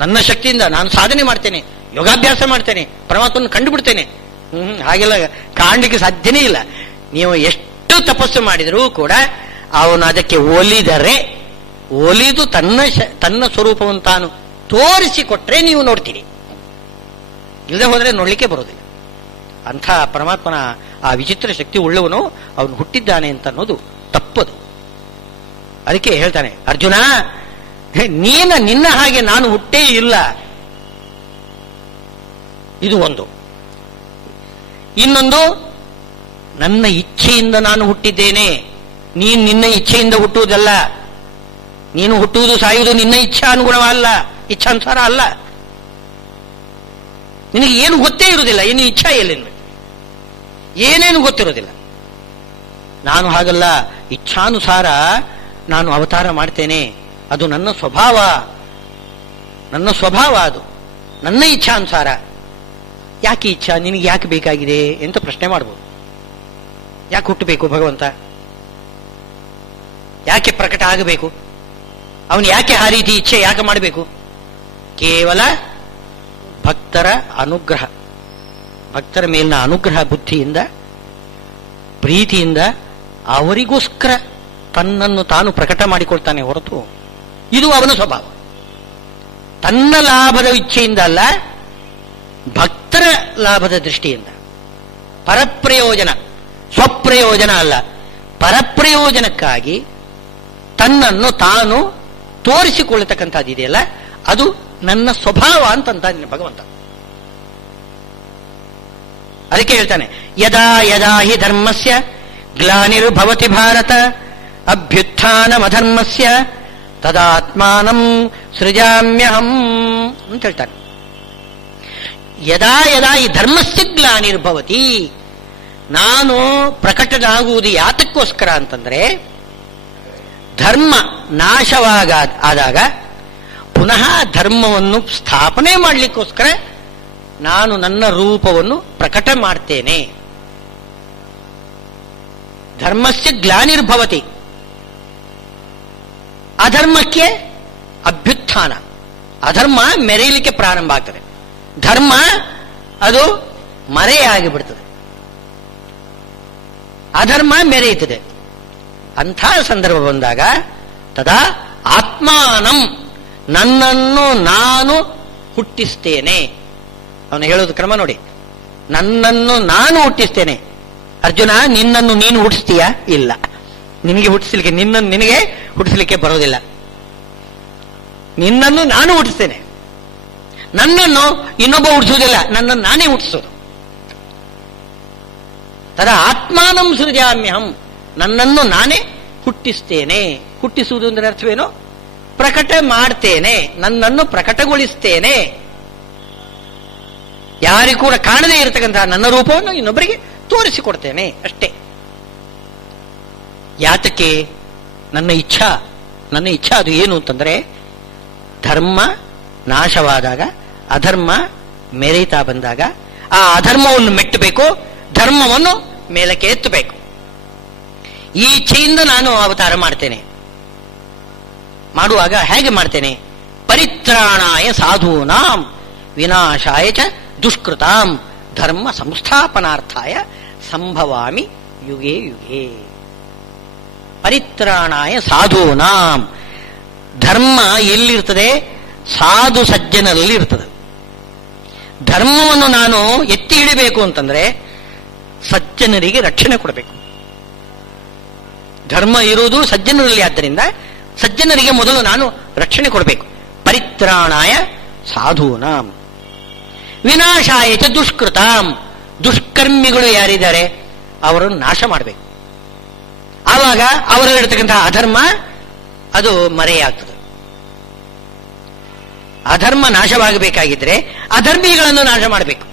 ನನ್ನ ಶಕ್ತಿಯಿಂದ ನಾನು ಸಾಧನೆ ಮಾಡ್ತೇನೆ, ಯೋಗಾಭ್ಯಾಸ ಮಾಡ್ತೇನೆ, ಪರಮಾತ್ಮನ ಕಂಡುಬಿಡ್ತೇನೆ. ಹಾಗೆಲ್ಲ ಕಾಣಲಿಕ್ಕೆ ಸಾಧ್ಯನೇ ಇಲ್ಲ. ನೀವು ಎಷ್ಟು ತಪಸ್ಸು ಮಾಡಿದರೂ ಕೂಡ ಅವನು ಅದಕ್ಕೆ ಒಲಿದು ತನ್ನ ಸ್ವರೂಪವನ್ನು ತಾನು ತೋರಿಸಿಕೊಟ್ರೆ ನೀವು ನೋಡ್ತೀರಿ, ಇಲ್ಲದೆ ಹೋದರೆ ನೋಡ್ಲಿಕ್ಕೆ ಬರೋದಿಲ್ಲ. ಅಂಥ ಪರಮಾತ್ಮನ ಆ ವಿಚಿತ್ರ ಶಕ್ತಿ ಉಳ್ಳವನು ಅವನು ಹುಟ್ಟಿದ್ದಾನೆ ಅಂತ ಅನ್ನೋದು ತಪ್ಪದು. ಅದಕ್ಕೆ ಹೇಳ್ತಾನೆ ಅರ್ಜುನ, ನಿನ್ನ ಹಾಗೆ ನಾನು ಹುಟ್ಟೇ ಇಲ್ಲ. ಇದು ಒಂದು. ಇನ್ನೊಂದು, ನನ್ನ ಇಚ್ಛೆಯಿಂದ ನಾನು ಹುಟ್ಟಿದ್ದೇನೆ. ನಿನ್ನ ಇಚ್ಛೆಯಿಂದ ಹುಟ್ಟುವುದಲ್ಲ. ನೀನು ಹುಟ್ಟುವುದು ಸಾಯುವುದು ನಿನ್ನ ಇಚ್ಛಾನುಗುಣವಲ್ಲ, ಇಚ್ಛಾನುಸಾರ ಅಲ್ಲ. ನಿನಗೆ ಏನು ಗೊತ್ತೇ ಇರುವುದಿಲ್ಲ, ಇನ್ನು ಇಚ್ಛಾ ಎಲ್ಲಿನ ಏನೇನು ಗೊತ್ತಿರೋದಿಲ್ಲ. ನಾನು ಹಾಗಲ್ಲ, ಇಚ್ಛಾನುಸಾರ ನಾನು ಅವತಾರ ಮಾಡ್ತೇನೆ. ಅದು ನನ್ನ ಸ್ವಭಾವ, ಅದು ನನ್ನ ಇಚ್ಛಾನುಸಾರ. ಯಾಕೆ ಇಚ್ಛಾ ನಿನಗೆ ಯಾಕೆ ಬೇಕಾಗಿದೆ ಅಂತ ಪ್ರಶ್ನೆ ಮಾಡ್ಬೋದು. ಯಾಕೆ ಹುಟ್ಟಬೇಕು ಭಗವಂತ? ಯಾಕೆ ಪ್ರಕಟ ಆಗಬೇಕು? ಅವನು ಯಾಕೆ ಆ ರೀತಿ ಇಚ್ಛೆ ಯಾಕೆ ಮಾಡಬೇಕು? ಕೇವಲ ಭಕ್ತರ ಅನುಗ್ರಹ, ಭಕ್ತರ ಮೇಲಿನ ಅನುಗ್ರಹ ಬುದ್ಧಿಯಿಂದ, ಪ್ರೀತಿಯಿಂದ ಅವರಿಗೋಸ್ಕರ ತನ್ನನ್ನು ತಾನು ಪ್ರಕಟ ಮಾಡಿಕೊಳ್ತಾನೆ ಹೊರತು ಇದು ಅವನ ಸ್ವಭಾವ. ತನ್ನ ಲಾಭದ ಇಚ್ಛೆಯಿಂದ ಅಲ್ಲ, ಭಕ್ತರ ಲಾಭದ ದೃಷ್ಟಿಯಿಂದ. ಪರಪ್ರಯೋಜನ, ಸ್ವಪ್ರಯೋಜನ ಅಲ್ಲ, ಪರಪ್ರಯೋಜನಕ್ಕಾಗಿ ತನ್ನನ್ನು ತಾನು ತೋರಿಸಿಕೊಳ್ಳತಕ್ಕಂಥದ್ದಿದೆಯಲ್ಲ, ಅದು ನನ್ನ ಸ್ವಭಾವ ಅಂತಂತ ಭಗವಂತ. ಅದಕ್ಕೆ ಹೇಳ್ತಾನೆ, ಯದಾ ಯದಾ ಹಿ ಧರ್ಮಸ್ಯ ಗ್ಲಾನಿರ್ಭವತಿ ಭಾರತ ಅಭ್ಯುತ್ಥಾನಮಧರ್ಮಸ್ಯ ತದಾತ್ಮಾನಂ ಸೃಜಾಮ್ಯಹಂ ಅಂತ ಹೇಳ್ತಾನೆ. ಯದಾ ಯದಾ ಈ ಧರ್ಮಸ್ಯ ಗ್ಲಾನಿರ್ಭವತಿ, ನಾನು ಪ್ರಕಟನಾಗುವುದು ಯಾತಕ್ಕೋಸ್ಕರ ಅಂತಂದ್ರೆ, ಧರ್ಮ ನಾಶವಾದಾಗ ಪುನಃ ಧರ್ಮವನ್ನು ಸ್ಥಾಪನೆ ಮಾಡಲಿಕ್ಕೋಸ್ಕರ ನಾನು ನನ್ನ ರೂಪವನ್ನು ಪ್ರಕಟ ಮಾಡ್ತೇನೆ. ಧರ್ಮಸ್ಯ ಗ್ಲಾನಿರ್ಭವತಿ, ಅಧರ್ಮಕ್ಕೆ ಅಭ್ಯುತ್ಥಾನ. ಅಧರ್ಮ ಮೆರೆಯಲಿಕ್ಕೆ ಪ್ರಾರಂಭ ಆಗ್ತದೆ, ಧರ್ಮ ಅದು ಮರೆಯಾಗಿ ಬಿಡ್ತದೆ, ಅಧರ್ಮ ಮೆರೆಯುತ್ತದೆ. ಅಂಥ ಸಂದರ್ಭ ಬಂದಾಗ ತದಾ ಆತ್ಮಾನಂ, ನನ್ನನ್ನು ನಾನು ಹುಟ್ಟಿಸ್ತೇನೆ. ಅವನು ಹೇಳೋದು ಕ್ರಮ ನೋಡಿ, ನನ್ನನ್ನು ನಾನು ಹುಟ್ಟಿಸ್ತೇನೆ. ಅರ್ಜುನ, ನಿನ್ನನ್ನು ನೀನು ಹುಟ್ಟಿಸ್ತೀಯಾ? ಇಲ್ಲ, ನಿನಗೆ ಹುಟ್ಟಿಸ್ಲಿಕ್ಕೆ, ನಿನಗೆ ಹುಟ್ಟಿಸ್ಲಿಕ್ಕೆ ಬರೋದಿಲ್ಲ. ನಿನ್ನನ್ನು ನಾನು ಹುಟ್ಟಿಸ್ತೇನೆ. ನನ್ನನ್ನು ಇನ್ನೊಬ್ಬ ಹುಟ್ಟಿಸುವುದಿಲ್ಲ, ನನ್ನನ್ನು ನಾನೇ ಹುಟ್ಟಿಸೋದು. ತದಾ ಆತ್ಮಾನಂ ಸೃಜಾಮ್ಯಹಂ, ನನ್ನನ್ನು ನಾನೇ ಹುಟ್ಟಿಸ್ತೇನೆ. ಹುಟ್ಟಿಸುವುದು ಅಂದರೆ ಅರ್ಥವೇನು? ಪ್ರಕಟ ಮಾಡ್ತೇನೆ, ನನ್ನನ್ನು ಪ್ರಕಟಗೊಳಿಸ್ತೇನೆ. ಯಾರಿಗೂ ಕೂಡ ಕಾಣದೇ ಇರತಕ್ಕಂತಹ ನನ್ನ ರೂಪವನ್ನು ಇನ್ನೊಬ್ಬರಿಗೆ ತೋರಿಸಿಕೊಡ್ತೇನೆ ಅಷ್ಟೇ. ಯಾತಕ್ಕೆ? ನನ್ನ ಇಚ್ಛಾ ಅದು ಏನು ಅಂತಂದ್ರೆ, ಧರ್ಮ ನಾಶವಾದಾಗ, ಅಧರ್ಮ ಮೆರೀತಾ ಬಂದಾಗ ಆ ಅಧರ್ಮವನ್ನು ಮೆಟ್ಟಬೇಕು, ಧರ್ಮವನ್ನು ಮೇಲಕ್ಕೆ ಎತ್ತಬೇಕು. ಈ ಇಚ್ಛೆಯಿಂದ ನಾನು ಅವತಾರ ಮಾಡ್ತೇನೆ. ಮಾಡುವಾಗ ಹೇಗೆ ಮಾಡ್ತೇನೆ? ಪರಿತ್ರಾಣಾಯ ಸಾಧೂನಾಂ ವಿನಾಶಾಯ ಚ ದುಷ್ಕೃತಾಂ ಧರ್ಮ ಸಂಸ್ಥಾಪನಾರ್ಥಾಯ ಸಂಭವಾಮಿ ಯುಗೇ ಯುಗೇ. ಪರಿತ್ರಾಣಾಯ ಸಾಧೂನಾಂ, ಧರ್ಮ ಎಲ್ಲಿರ್ತದೆ? ಸಾಧು ಸಜ್ಜನಲ್ಲಿ ಇರ್ತದೆ. ಧರ್ಮವನ್ನು ನಾನು ಎತ್ತಿ ಹಿಡಿಬೇಕು ಅಂತಂದ್ರೆ ಸಜ್ಜನರಿಗೆ ರಕ್ಷಣೆ ಕೊಡಬೇಕು. ಧರ್ಮ ಇರುವುದು ಸಜ್ಜನರಲ್ಲಿ, ಆದ್ದರಿಂದ ಸಜ್ಜನರಿಗೆ ಮೊದಲು ನಾನು ರಕ್ಷಣೆ ಕೊಡಬೇಕು. ಪರಿತ್ರಾಣಾಯ ಸಾಧೂನಾಂ ವಿನಾಶಾಯ ಚ ದುಷ್ಕೃತಾಂ, ದುಷ್ಕರ್ಮಿಗಳು ಯಾರಿದ್ದಾರೆ ಅವರನ್ನು ನಾಶ ಮಾಡಬೇಕು. ಆವಾಗ ಅವರಲ್ಲಿರ್ತಕ್ಕಂತಹ ಅಧರ್ಮ ಅದು ಮರೆಯಾಗ್ತದೆ. ಅಧರ್ಮ ನಾಶವಾಗಬೇಕಾಗಿದ್ರೆ ಅಧರ್ಮಿಗಳನ್ನು ನಾಶ ಮಾಡಬೇಕು.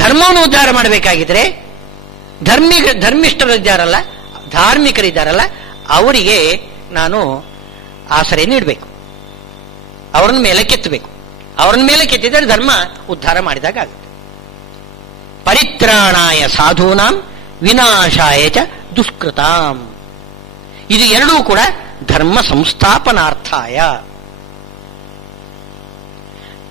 ಧರ್ಮವನ್ನು ಉದ್ಧಾರ ಮಾಡಬೇಕಾಗಿದ್ರೆ ಧರ್ಮಿಷ್ಠರಿದ್ದಾರಲ್ಲ, ಧಾರ್ಮಿಕರಿದ್ದಾರಲ್ಲ, ಅವರಿಗೆ ನಾನು ಆಸರೆ ನೀಡಬೇಕು, ಅವರನ್ನ ಮೇಲೆ ಕೆತ್ತಬೇಕು. ಅವರನ್ನ ಮೇಲೆ ಕೆತ್ತಿದರೆ ಧರ್ಮ ಉದ್ಧಾರ ಮಾಡಿದಾಗ ಆಗುತ್ತೆ. ಪರಿತ್ರಾಣಾಯ ಸಾಧೂನಾಂ ವಿನಾಶಾಯ ಚ ದುಷ್ಕೃತಾಂ, ಇದು ಎರಡೂ ಕೂಡ ಧರ್ಮ ಸಂಸ್ಥಾಪನಾರ್ಥಾಯ.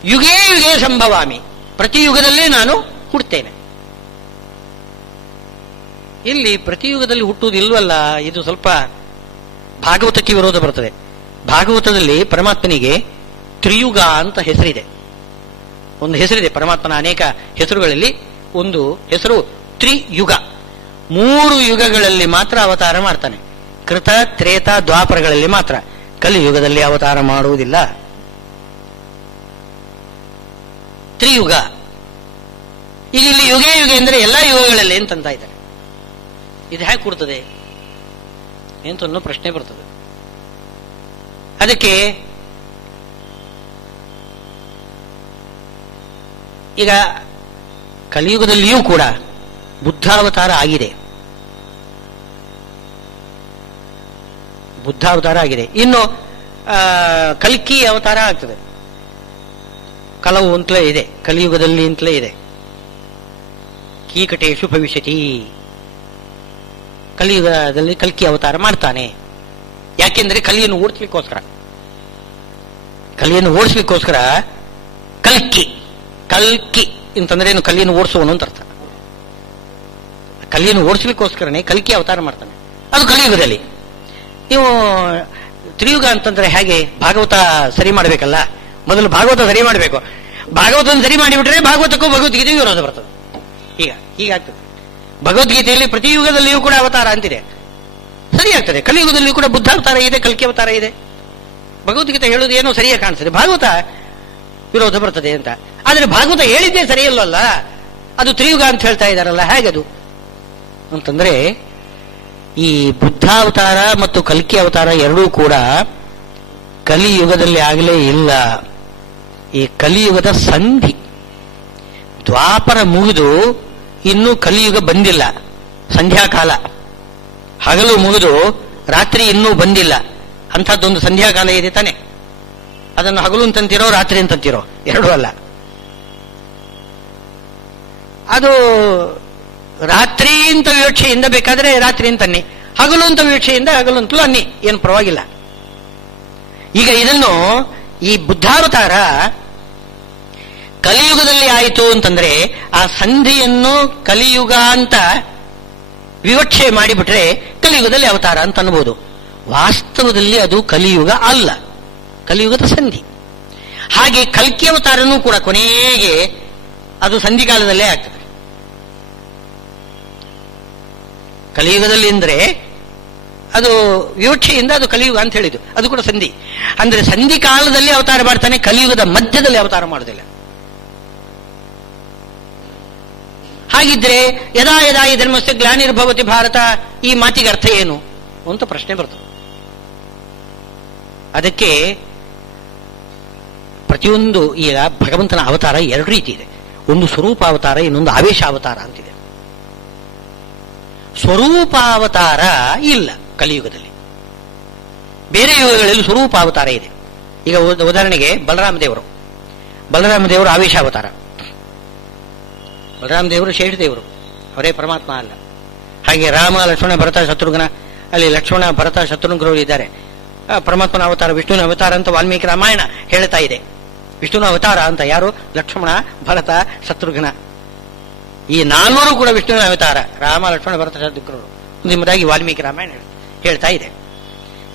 ಯುಗೇ ಯುಗೇ ಸಂಭವಾಮಿ, ಪ್ರತಿ ಯುಗದಲ್ಲೇ ನಾನು ಹುಟ್ಟುತ್ತೇನೆ. ಇಲ್ಲಿ ಪ್ರತಿ ಯುಗದಲ್ಲಿ ಹುಟ್ಟುವುದಿಲ್ವಲ್ಲ, ಇದು ಸ್ವಲ್ಪ ಭಾಗವತಕ್ಕೆ ವಿರೋಧ ಬರ್ತದೆ. ಭಾಗವತದಲ್ಲಿ ಪರಮಾತ್ಮನಿಗೆ ತ್ರಿಯುಗ ಅಂತ ಹೆಸರಿದೆ. ಒಂದು ಹೆಸರಿದೆ ಪರಮಾತ್ಮನ ಅನೇಕ ಹೆಸರುಗಳಲ್ಲಿ ಒಂದು ಹೆಸರು ತ್ರಿಯುಗ. 3 ಯುಗಗಳಲ್ಲಿ ಮಾತ್ರ ಅವತಾರ ಮಾಡ್ತಾನೆ. ಕೃತ, ತ್ರೇತ, ದ್ವಾಪರಗಳಲ್ಲಿ ಮಾತ್ರ. ಕಲಿಯುಗದಲ್ಲಿ ಅವತಾರ ಮಾಡುವುದಿಲ್ಲ. ತ್ರಿಯುಗ. ಈಗ ಇಲ್ಲಿ ಯುಗೇ ಯುಗ ಅಂದರೆ ಎಲ್ಲ ಯುಗಗಳಲ್ಲಿ ಅಂತಂತ ಇದ್ದಾರೆ. ಇದು ಹೇಗೆ ಕೊಡ್ತದೆ ಅಂತ ಅನ್ನೋ ಪ್ರಶ್ನೆ ಬರ್ತದೆ. ಅದಕ್ಕೆ ಈಗ ಕಲಿಯುಗದಲ್ಲಿಯೂ ಕೂಡ ಬುದ್ಧಾವತಾರ ಆಗಿದೆ. ಬುದ್ಧಾವತಾರ ಆಗಿದೆ. ಇನ್ನು ಕಲ್ಕಿ ಅವತಾರ ಆಗ್ತದೆ. ಕಲವು ಅಂತಲೇ ಇದೆ, ಕಲಿಯುಗದಲ್ಲಿ ಅಂತಲೇ ಇದೆ. ಕೀಕಟೇಶು ಭವಿಷ್ಯತಿ, ಕಲಿಯುಗದಲ್ಲಿ ಕಲ್ಕಿ ಅವತಾರ ಮಾಡ್ತಾನೆ. ಯಾಕೆಂದ್ರೆ ಕಲಿಯನ್ನು ಓಡಿಸ್ಲಿಕ್ಕೋಸ್ಕರ ಕಲ್ಕಿ ಅಂತಂದ್ರೆ ಏನು, ಕಲಿಯನ್ನು ಓಡಿಸುವನು ಅಂತ ಅರ್ಥ. ಕಲಿಯನ್ನು ಓಡಿಸ್ಲಿಕ್ಕೋಸ್ಕರನೇ ಕಲ್ಕಿ ಅವತಾರ ಮಾಡ್ತಾನೆ. ಅದು ಕಲಿಯುಗದಲ್ಲಿ. ನೀವು ತ್ರಿಯುಗ ಅಂತಂದ್ರೆ ಹೇಗೆ, ಭಾಗವತ ಸರಿ ಮಾಡಬೇಕಲ್ಲ, ಮೊದಲು ಭಾಗವತ ಸರಿ ಮಾಡಬೇಕು. ಭಾಗವತವನ್ನು ಸರಿ ಮಾಡಿಬಿಟ್ರೆ ಭಾಗವತಕ್ಕೂ ಭಗವದ್ಗೀತೆಗೂ ವಿರೋಧ ಬರ್ತದೆ. ಹೀಗಾಗ್ತದೆ. ಭಗವದ್ಗೀತೆಯಲ್ಲಿ ಪ್ರತಿ ಯುಗದಲ್ಲಿಯೂ ಕೂಡ ಅವತಾರ ಅಂತಿದೆ, ಸರಿ ಆಗ್ತದೆ. ಕಲಿಯುಗದಲ್ಲಿಯೂ ಕೂಡ ಬುದ್ಧಾವತಾರ ಇದೆ, ಕಲ್ಕಿ ಅವತಾರ ಇದೆ. ಭಗವದ್ಗೀತೆ ಹೇಳುವುದು ಏನೋ ಸರಿಯಾಗಿ ಕಾಣಿಸ್ತದೆ, ಭಾಗವತ ವಿರೋಧ ಬರ್ತದೆ ಅಂತ. ಆದರೆ ಭಾಗವತ ಹೇಳಿದ್ದೇ ಸರಿಯಲ್ಲಲ್ಲ, ಅದು ತ್ರಿಯುಗ ಅಂತ ಹೇಳ್ತಾ ಇದ್ದಾರಲ್ಲ, ಹೇಗದು ಅಂತಂದ್ರೆ, ಈ ಬುದ್ಧಾವತಾರ ಮತ್ತು ಕಲ್ಕಿ ಅವತಾರ ಎರಡೂ ಕೂಡ ಕಲಿಯುಗದಲ್ಲಿ ಆಗಲೇ ಇಲ್ಲ. ಈ ಕಲಿಯುಗದ ಸಂಧಿ, ದ್ವಾಪರ ಮುಗಿದು ಇನ್ನೂ ಕಲಿಯುಗ ಬಂದಿಲ್ಲ. ಸಂಧ್ಯಾಕಾಲ, ಹಗಲು ಮುಗಿದು ರಾತ್ರಿ ಇನ್ನೂ ಬಂದಿಲ್ಲ. ಅಂಥದ್ದೊಂದು ಸಂಧ್ಯಾಕಾಲ ಇದೆ ತಾನೆ. ಅದನ್ನು ಹಗಲು ಅಂತಂತಿರೋ ರಾತ್ರಿ ಅಂತಂತಿರೋ, ಎರಡೂ ಅಲ್ಲ. ಅದು ರಾತ್ರಿ ಅಂತ ವಿವಕ್ಷೆಯಿಂದ ಬೇಕಾದ್ರೆ ರಾತ್ರಿ ಅಂತನ್ನಿ, ಹಗಲು ಅಂತ ವಿವಕ್ಷೆಯಿಂದ ಹಗಲು ಅಂತಲೂ ಅನ್ನಿ, ಏನು ಪರವಾಗಿಲ್ಲ. ಈಗ ಇದನ್ನು ಈ ಬುದ್ಧಾವತಾರ ಕಲಿಯುಗದಲ್ಲಿ ಆಯಿತು ಅಂತಂದ್ರೆ ಆ ಸಂಧಿಯನ್ನು ಕಲಿಯುಗ ಅಂತ ವಿವಕ್ಷೆ ಮಾಡಿಬಿಟ್ರೆ ಕಲಿಯುಗದಲ್ಲಿ ಅವತಾರ ಅಂತ ಅನ್ಬೋದು. ವಾಸ್ತವದಲ್ಲಿ ಅದು ಕಲಿಯುಗ ಅಲ್ಲ, ಕಲಿಯುಗದ ಸಂಧಿ. ಹಾಗೆ ಕಲ್ಕಿ ಅವತಾರನೂ ಕೂಡ ಕೊನೆಗೆ ಅದು ಸಂಧಿಕಾಲದಲ್ಲೇ ಆಗ್ತದೆ. ಕಲಿಯುಗದಲ್ಲಿ ಅಂದ್ರೆ ಅದು ವಿವಕ್ಷೆಯಿಂದ ಅದು ಕಲಿಯುಗ ಅಂತ ಹೇಳಿದ್ದು, ಅದು ಕೂಡ ಸಂಧಿ. ಅಂದ್ರೆ ಸಂಧಿ ಕಾಲದಲ್ಲಿ ಅವತಾರ ಮಾಡ್ತಾನೆ, ಕಲಿಯುಗದ ಮಧ್ಯದಲ್ಲಿ ಅವತಾರ ಮಾಡುವುದಿಲ್ಲ. ಹಾಗಿದ್ರೆ ಯದಾ ಯದಾ ಈ ಧರ್ಮಸ್ಯ ಗ್ಲಾನಿರ್ಭವತಿ ಭಾರತ, ಈ ಮಾತಿಗೆ ಅರ್ಥ ಏನು ಅಂತ ಪ್ರಶ್ನೆ ಬರ್ತದೆ. ಅದಕ್ಕೆ ಪ್ರತಿಯೊಂದು ಈಗ ಭಗವಂತನ ಅವತಾರ ಎರಡು ರೀತಿ ಇದೆ. ಒಂದು ಸ್ವರೂಪಾವತಾರ, ಇನ್ನೊಂದು ಆವೇಶಾವತಾರ ಅಂತಿದೆ. ಸ್ವರೂಪಾವತಾರ ಇಲ್ಲ ಕಲಿಯುಗದಲ್ಲಿ, ಬೇರೆ ಯುಗಗಳಲ್ಲಿ ಸ್ವರೂಪಾವತಾರ ಇದೆ. ಈಗ ಉದಾಹರಣೆಗೆ ಬಲರಾಮ ದೇವರು ಆವೇಶಾವತಾರ. ಬಲರಾಮ ದೇವರು ಶೇಷ ದೇವರು, ಅವರೇ ಪರಮಾತ್ಮ ಅಲ್ಲ. ಹಾಗೆ ರಾಮ, ಲಕ್ಷ್ಮಣ, ಭರತ, ಶತ್ರುಘ್ನ, ಅಲ್ಲಿ ಲಕ್ಷ್ಮಣ, ಭರತ, ಶತ್ರುಘ್ನರು ಇದ್ದಾರೆ. ಪರಮಾತ್ಮನ ಅವತಾರ ವಿಷ್ಣುವಿನ ಅವತಾರ ಅಂತ ವಾಲ್ಮೀಕಿ ರಾಮಾಯಣ ಹೇಳ್ತಾ ಇದೆ. ವಿಷ್ಣುವಿನ ಅವತಾರ ಅಂತ ಯಾರು? ಲಕ್ಷ್ಮಣ, ಭರತ, ಶತ್ರುಘ್ನ. ಈ 4 ಕೂಡ ವಿಷ್ಣುವಿನ ಅವತಾರ. ರಾಮ, ಲಕ್ಷ್ಮಣ, ಭರತ, ಶತ್ರುಘ್ನರು ನಿಮ್ಮದಾಗಿ ವಾಲ್ಮೀಕಿ ರಾಮಾಯಣ ಹೇಳ್ತಾ ಇದೆ.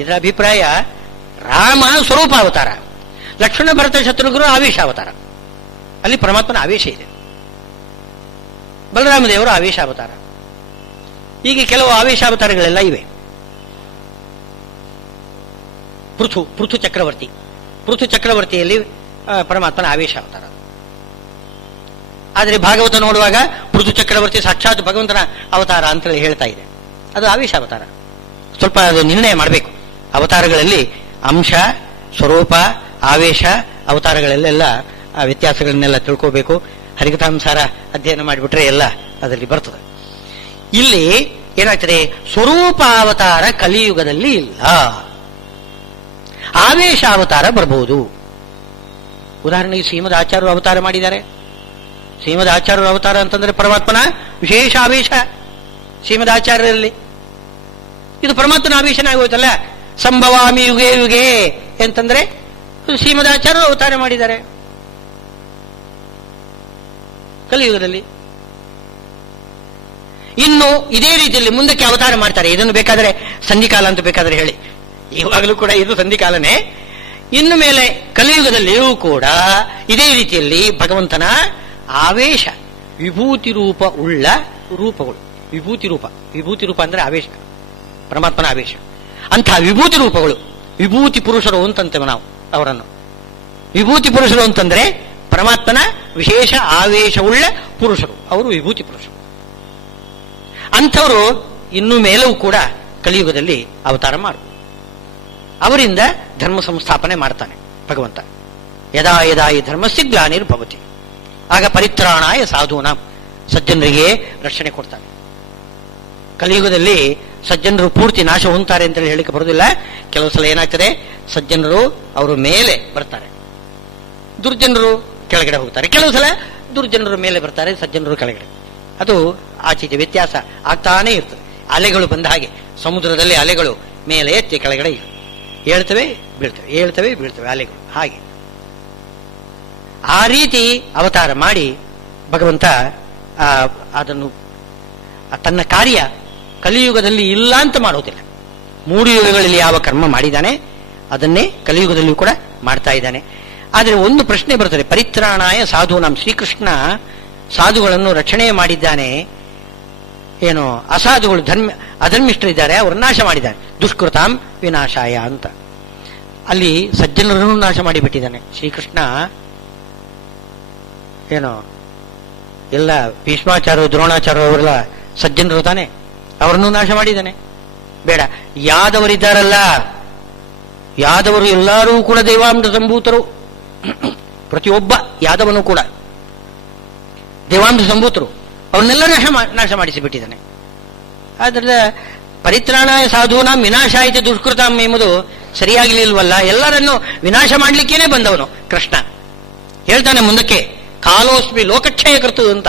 ಇದರ ಅಭಿಪ್ರಾಯ, ರಾಮ ಸ್ವರೂಪಾವತಾರ, ಲಕ್ಷ್ಮಣ, ಭರತ, ಶತ್ರುಘ್ನರು ಆವೇಶಾವತಾರ. ಅಲ್ಲಿ ಪರಮಾತ್ಮನ ಆವೇಶ ಇದೆ. ಬಲರಾಮ ದೇವರು ಆವೇಶಾವತಾರ. ಹೀಗೆ ಕೆಲವು ಆವೇಶಾವತಾರಗಳೆಲ್ಲ ಇವೆ. ಪೃಥು ಚಕ್ರವರ್ತಿಯಲ್ಲಿ ಪರಮಾತ್ಮನ ಆವೇಶಾವತಾರ. ಆದರೆ ಭಾಗವತ ನೋಡುವಾಗ ಪೃಥು ಚಕ್ರವರ್ತಿ ಸಾಕ್ಷಾತ್ ಭಗವಂತನ ಅವತಾರ ಅಂತೇಳಿ ಹೇಳ್ತಾ ಇದೆ. ಅದು ಆವೇಶಾವತಾರ. ಸ್ವಲ್ಪ ಅದು ನಿರ್ಣಯ ಮಾಡಬೇಕು. ಅವತಾರಗಳಲ್ಲಿ ಅಂಶ, ಸ್ವರೂಪ, ಆವೇಶ ಅವತಾರಗಳಲ್ಲೆಲ್ಲ ಆ ವ್ಯತ್ಯಾಸಗಳನ್ನೆಲ್ಲ ತಿಳ್ಕೋಬೇಕು. ಹರಿಕಥಾಂಸಾರ ಅಧ್ಯಯನ ಮಾಡಿಬಿಟ್ರೆ ಎಲ್ಲ ಅದರಲ್ಲಿ ಬರ್ತದೆ. ಇಲ್ಲಿ ಏನಾಗ್ತದೆ, ಸ್ವರೂಪಾವತಾರ ಕಲಿಯುಗದಲ್ಲಿ ಇಲ್ಲ, ಆವೇಶಾವತಾರ ಬರಬಹುದು. ಉದಾಹರಣೆಗೆ ಶ್ರೀಮದ್ ಆಚಾರ್ಯರು ಅವತಾರ ಮಾಡಿದ್ದಾರೆ. ಶ್ರೀಮದ್ ಆಚಾರ್ಯರ ಅವತಾರ ಅಂತಂದ್ರೆ ಪರಮಾತ್ಮನ ವಿಶೇಷ ಆವೇಶ ಶ್ರೀಮದ್ ಆಚಾರ್ಯರಲ್ಲಿ. ಇದು ಪರಮಾತ್ಮನ ಆವೇಶನ ಆಗೋಯ್ತಲ್ಲ. ಸಂಭವಾಮಿ ಯುಗೇ ಯುಗೇ ಅಂತಂದ್ರೆ ಶ್ರೀಮದ್ ಆಚಾರ್ಯರು ಅವತಾರ ಮಾಡಿದ್ದಾರೆ. ಕಲಿಯುಗದಲ್ಲಿ. ಇನ್ನು ಇದೇ ರೀತಿಯಲ್ಲಿ ಮುಂದಕ್ಕೆ ಅವತಾರ ಮಾಡ್ತಾರೆ. ಇದನ್ನು ಬೇಕಾದರೆ ಸಂಧಿಕಾಲ ಅಂತ ಬೇಕಾದರೆ ಹೇಳಿ, ಇವಾಗಲೂ ಕೂಡ ಇದು ಸಂಧಿಕಾಲನೇ. ಇನ್ನು ಮೇಲೆ ಕಲಿಯುಗದಲ್ಲಿಯೂ ಕೂಡ ಇದೇ ರೀತಿಯಲ್ಲಿ ಭಗವಂತನ ಆವೇಶ, ವಿಭೂತಿ ರೂಪ ಉಳ್ಳ ರೂಪಗಳು. ವಿಭೂತಿ ರೂಪ ಅಂದ್ರೆ ಆವೇಶ, ಪರಮಾತ್ಮನ ಆವೇಶ. ಅಂತಹ ವಿಭೂತಿ ರೂಪಗಳು, ವಿಭೂತಿ ಪುರುಷರು ಅಂತಂತೇವೆ ನಾವು ಅವರನ್ನು. ವಿಭೂತಿ ಪುರುಷರು ಅಂತಂದ್ರೆ ಪರಮಾತ್ಮನ ವಿಶೇಷ ಆವೇಶವುಳ್ಳ ಪುರುಷರು, ಅವರು ವಿಭೂತಿ ಪುರುಷರು. ಅಂಥವರು ಇನ್ನು ಮೇಲೂ ಕೂಡ ಕಲಿಯುಗದಲ್ಲಿ ಅವತಾರ ಮಾಡು. ಅವರಿಂದ ಧರ್ಮ ಸಂಸ್ಥಾಪನೆ ಮಾಡ್ತಾನೆ ಭಗವಂತ. ಯದಾ ಯದಾ ಈ ಧರ್ಮಸ್ಯ ಗ್ಲಾನಿರ್ಭವತಿ, ಆಗ ಪರಿತ್ರಾಣಾಯ ಸಾಧೂನಾಂ, ಸಜ್ಜನರಿಗೆ ರಕ್ಷಣೆ ಕೊಡ್ತಾನೆ. ಕಲಿಯುಗದಲ್ಲಿ ಸಜ್ಜನರು ಪೂರ್ತಿ ನಾಶ ಹೊಂದ್ತಾರೆ ಅಂತ ಹೇಳಿಕ್ಕೆ ಬರೋದಿಲ್ಲ. ಕೆಲವು ಸಲ ಏನಾಗ್ತದೆ, ಸಜ್ಜನರು ಅವರು ಮೇಲೆ ಬರ್ತಾರೆ, ದುರ್ಜನರು ಕೆಳಗಡೆ ಹೋಗ್ತಾರೆ. ಕೆಲವು ಸಲ ದುರ್ಜನರು ಮೇಲೆ ಬರ್ತಾರೆ, ಸಜ್ಜನರು ಕೆಳಗಡೆ. ಅದು ಆಚೀಚೆ ವ್ಯತ್ಯಾಸ ಆಗ್ತಾನೇ ಇರ್ತದೆ. ಅಲೆಗಳು ಬಂದ ಹಾಗೆ ಸಮುದ್ರದಲ್ಲಿ ಅಲೆಗಳು ಮೇಲೆ ಎತ್ತಿ ಕೆಳಗಡೆ ಹೇಳ್ತವೆ ಬೀಳ್ತವೆ, ಹೇಳ್ತವೆ ಬೀಳ್ತವೆ ಅಲೆಗಳು. ಹಾಗೆ ಆ ರೀತಿ ಅವತಾರ ಮಾಡಿ ಭಗವಂತ ಅದನ್ನು ತನ್ನ ಕಾರ್ಯ ಕಲಿಯುಗದಲ್ಲಿ ಇಲ್ಲ ಅಂತ ಮಾಡೋದಿಲ್ಲ. 3 ಯುಗಗಳಲ್ಲಿ ಯಾವ ಕರ್ಮ ಮಾಡಿದ್ದಾನೆ ಅದನ್ನೇ ಕಲಿಯುಗದಲ್ಲಿಯೂ ಕೂಡ ಮಾಡ್ತಾ ಇದ್ದಾನೆ. ಆದರೆ ಒಂದು ಪ್ರಶ್ನೆ ಬರ್ತದೆ, ಪರಿತ್ರಾಣಾಯ ಸಾಧೂನಾಂ, ಶ್ರೀಕೃಷ್ಣ ಸಾಧುಗಳನ್ನು ರಕ್ಷಣೆ ಮಾಡಿದ್ದಾನೆ, ಏನು ಅಸಾಧುಗಳು ಅಧರ್ಮಿಷ್ಠರಿದ್ದಾರೆ ಅವರನ್ನು ನಾಶ ಮಾಡಿದ್ದಾನೆ. ದುಷ್ಕೃತಾಂ ವಿನಾಶಾಯ ಅಂತ. ಅಲ್ಲಿ ಸಜ್ಜನರನ್ನು ನಾಶ ಮಾಡಿಬಿಟ್ಟಿದ್ದಾನೆ ಶ್ರೀಕೃಷ್ಣ. ಏನು ಎಲ್ಲ ಭೀಷ್ಮಾಚಾರ್ಯ ದ್ರೋಣಾಚಾರ್ಯ ಅವರೆಲ್ಲ ಸಜ್ಜನರು ತಾನೆ, ಅವರನ್ನು ನಾಶ ಮಾಡಿದ್ದಾನೆ. ಬೇಡ, ಯಾದವರಿದ್ದಾರಲ್ಲ, ಯಾದವರು ಎಲ್ಲರೂ ಕೂಡ ದೇವಾಂಶ ಸಂಭೂತರು. ಪ್ರತಿಯೊಬ್ಬ ಯಾದವನು ಕೂಡ ದೇವಾಂಶ ಸಂಭೂತರು, ಅವನ್ನೆಲ್ಲ ನಾಶ ಮಾಡಿಸಿಬಿಟ್ಟಿದ್ದಾನೆ. ಆದ್ರಿಂದ ಪರಿತ್ರಾಣಾಯ ಸಾಧೂನಾಂ ವಿನಾಶಾಯಿತ ದುಷ್ಕೃತಾಂ ಎಂಬುದು ಸರಿಯಾಗಲಿಲ್ವಲ್ಲ. ಎಲ್ಲರನ್ನು ವಿನಾಶ ಮಾಡಲಿಕ್ಕೇನೆ ಬಂದವನು ಕೃಷ್ಣ. ಹೇಳ್ತಾನೆ ಮುಂದಕ್ಕೆ, ಕಾಲೋಸ್ಮಿ ಲೋಕಕ್ಷಯ ಕರ್ತು ಅಂತ.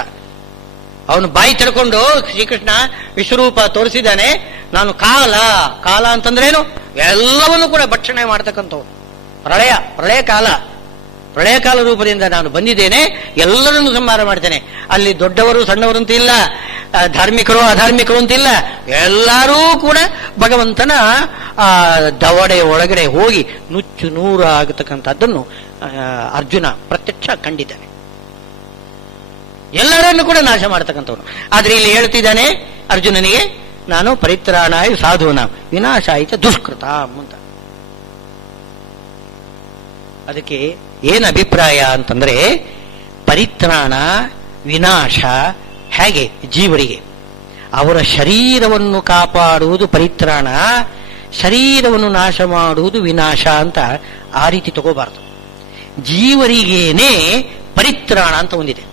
ಅವನು ಬಾಯಿ ತೆಡ್ಕೊಂಡು ಶ್ರೀಕೃಷ್ಣ ವಿಶ್ವರೂಪ ತೋರಿಸಿದ್ದಾನೆ, ನಾನು ಕಾಲ ಅಂತಂದ್ರೇನು, ಎಲ್ಲವನ್ನೂ ಕೂಡ ಭಕ್ಷಣೆ ಮಾಡ್ತಕ್ಕಂಥವ್ನು. ಪ್ರಳಯ ಕಾಲ ರೂಪದಿಂದ ನಾನು ಬಂದಿದ್ದೇನೆ, ಎಲ್ಲರನ್ನು ಸಂಹಾರ ಮಾಡ್ತೇನೆ. ಅಲ್ಲಿ ದೊಡ್ಡವರು ಸಣ್ಣವರು ಅಂತ ಇಲ್ಲ, ಧಾರ್ಮಿಕರು ಅಧಾರ್ಮಿಕರು ಅಂತಿಲ್ಲ, ಎಲ್ಲರೂ ಕೂಡ ಭಗವಂತನ ದವಡೆ ಒಳಗಡೆ ಹೋಗಿ ನುಚ್ಚು ನೂರು ಆಗತಕ್ಕಂಥದ್ದನ್ನು ಅರ್ಜುನ ಪ್ರತ್ಯಕ್ಷ ಕಂಡಿದ್ದಾನೆ. ಎಲ್ಲರನ್ನು ಕೂಡ ನಾಶ ಮಾಡತಕ್ಕಂಥವನು. ಆದ್ರೆ ಇಲ್ಲಿ ಹೇಳ್ತಿದ್ದಾನೆ ಅರ್ಜುನನಿಗೆ, ನಾನು ಪರಿತ್ರಾಣಾಯ ಸಾಧೂನ ವಿನಾಶಾಯಿತ ದುಷ್ಕೃತ ಅಂತ. ಅದಕ್ಕೆ ಏನು ಅಭಿಪ್ರಾಯ ಅಂತಂದ್ರೆ, ಪರಿತ್ರಾಣ ವಿನಾಶ ಹೇಗೆ ಜೀವರಿಗೆ, ಅವರ ಶರೀರವನ್ನು ಕಾಪಾಡುವುದು ಪರಿತ್ರಾಣ, ಶರೀರವನ್ನು ನಾಶ ಮಾಡುವುದು ವಿನಾಶ ಅಂತ ಆ ರೀತಿ ತಗೋಬಾರದು. ಜೀವರಿಗೇನೆ ಪರಿತ್ರಾಣ ಅಂತ ಒಂದಿದೆ.